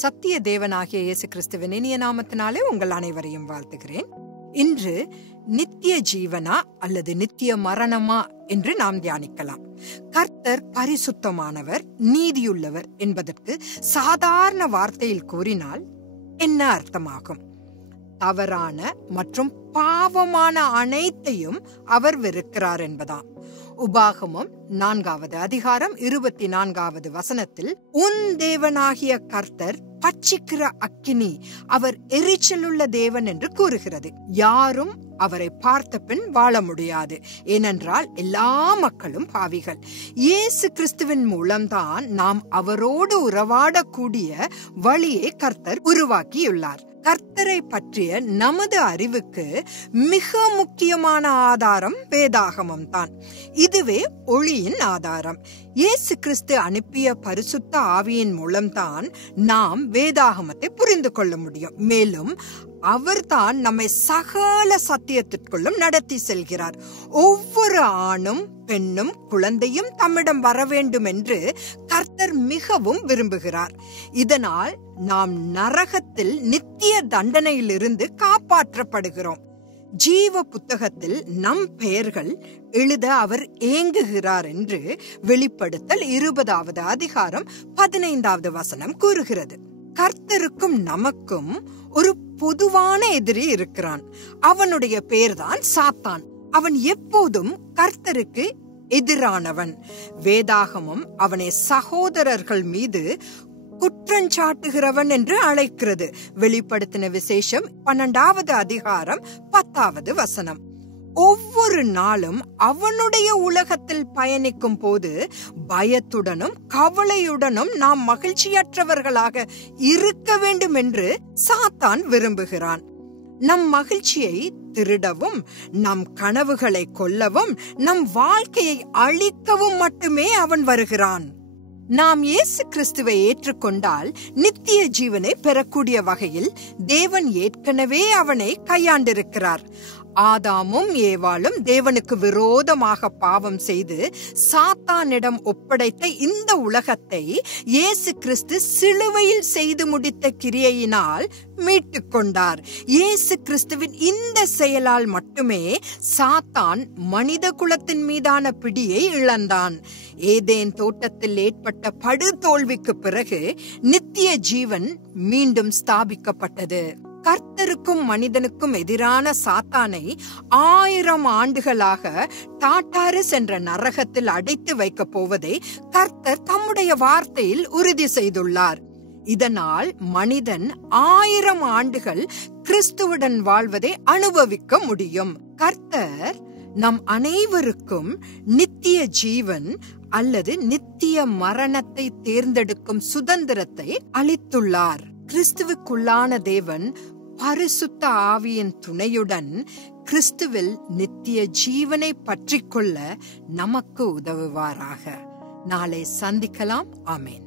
சத்திய தேவனாகிய இயேசு கிறிஸ்துவின் இனிய நாமத்தினாலே உங்கள் அனைவரையும் வாழ்த்துகிறேன். இன்று நித்திய ஜீவனா அல்லது நித்திய மரணமா என்று நாம் தியானிக்கலாம். கர்த்தர் பரிசுத்தமானவர், நீதியுள்ளவர் என்பதற்கு சாதாரண வார்த்தையில் கூறினால் என்ன அர்த்தமாகும்? தவறான மற்றும் பாவமான அனைத்தையும் அவர் வெறுக்கிறார் என்பதாம். உபாகமம் 4வது அதிகாரம் 24வது வசனத்தில், உன் தேவனாகிய கர்த்தர் பட்சிக்கிற அக்கினி, அவர் எரிச்சலுள்ள தேவன் என்று கூறுகிறது. யாரும் அவரை பார்த்த பின் வாழ முடியாது, ஏனென்றால் எல்லா மக்களும் பாவிகள். இயேசு கிறிஸ்துவின் மூலம்தான் நாம் அவரோடு உறவாடக்கூடிய வழியை கர்த்தர் உருவாக்கியுள்ளார். கர்த்தரை பற்றிய நமது அறிவுக்கு மிக முக்கியமான ஆதாரம் வேதாகமம் தான். இதுவே ஒளியின் ஆதாரம். இயேசு கிறிஸ்து அனுப்பிய பரிசுத்த ஆவியின் மூலம்தான் நாம் வேதாகமத்தை புரிந்து கொள்ள முடியும். மேலும் அவர்தான் நம்மை சகல சத்தியத்திற்குள்ளும் நடத்தி செல்கிறார். ஒவ்வொரு ஆணும் பெண்ணும் குழந்தையும் தம்மிடம் வர வேண்டும் என்று கர்த்தர் மிகவும் விரும்புகிறார். இதனால் நாம் நரகத்தில் நித்திய தண்டனையிலிருந்து காப்பாற்றப்படுகிறோம். ஜீவ புத்தகத்தில் நம் பெயர்கள் எழுத அவர் ஏங்குகிறார் என்று வெளிப்படுத்தல் 20வது அதிகாரம் 15வது வசனம் கூறுகிறது. கர்த்தருக்கும் நமக்கும் ஒரு பொதுவான எதிரி இருக்கிறான். அவனுடைய பெயர்தான் சாத்தான். அவன் எப்போதும் கர்த்தருக்கு எதிரானவன். வேதாகமம் அவனை சகோதரர்கள் மீது குற்றஞ்சாட்டுகிறவன் என்று அழைக்கிறது. வெளிப்படுத்தின விசேஷம் 12வது அதிகாரம் 10வது வசனம். ஒவ்வொரு நாளும் அவனுடைய உலகத்தில் பயணிக்கும் போது பயத்துடனும் கவலையுடனும் நாம் மகிழ்ச்சியற்றவர்களாக இருக்க வேண்டும் என்று சாத்தான் விரும்புகிறான். நம் மகிழ்ச்சியை திருடவும், நம் கனவுகளை கொல்லவும், நம் வாழ்க்கையை அழிக்கவும் மட்டுமே அவன் வருகிறான். நாம் இயேசு கிறிஸ்துவை ஏற்றுக்கொண்டால் நித்திய ஜீவனை பெறக்கூடிய வகையில் தேவன் ஏற்கனவே அவனை கையாண்டிருக்கிறார். ஆதாமும் ஏவாளும் தேவனுக்கு விரோதமாக பாவம் செய்து சாத்தானிடம் ஒப்படைத்த இந்த உலகத்தை இயேசு கிறிஸ்து சிலுவையில் செய்து முடித்த கிரியையினால் மீட்டு கொண்டார். இயேசு கிறிஸ்துவின் இந்த செயலால் மட்டுமே சாத்தான் மனித குலத்தின் மீதான பிடியை இழந்தான். ஏதேன் தோட்டத்தில் ஏற்பட்ட படுதோல்விக்கு பிறகு நித்திய ஜீவன் மீண்டும் ஸ்தாபிக்கப்பட்டது. கர்த்தருக்கும் மனிதனுக்கும் எதிரான சாத்தானை 1000 ஆண்டுகளாக டாட்டாரிஸ் என்ற நரகத்தில் அடைத்து வைக்க போவதை கர்த்தர் தம்முடைய வார்த்தையில் உறுதி செய்துள்ளார். இதனால் மனிதன் 1000 ஆண்டுகள் கிறிஸ்துவுடன் வாழ்வதை அனுபவிக்க முடியும். கர்த்தர் நம் அனைவருக்கும் நித்திய ஜீவன் அல்லது நித்திய மரணத்தை தேர்ந்தெடுக்கும் சுதந்திரத்தை அளித்துள்ளார். கிறிஸ்துவுக்குள்ளான தேவன் பரிசுத்த ஆவியின் துணையுடன் கிறிஸ்துவில் நித்திய ஜீவனை பற்றிக்கொள்ள நமக்கு உதவுவாராக. நாளை சந்திக்கலாம். ஆமென்.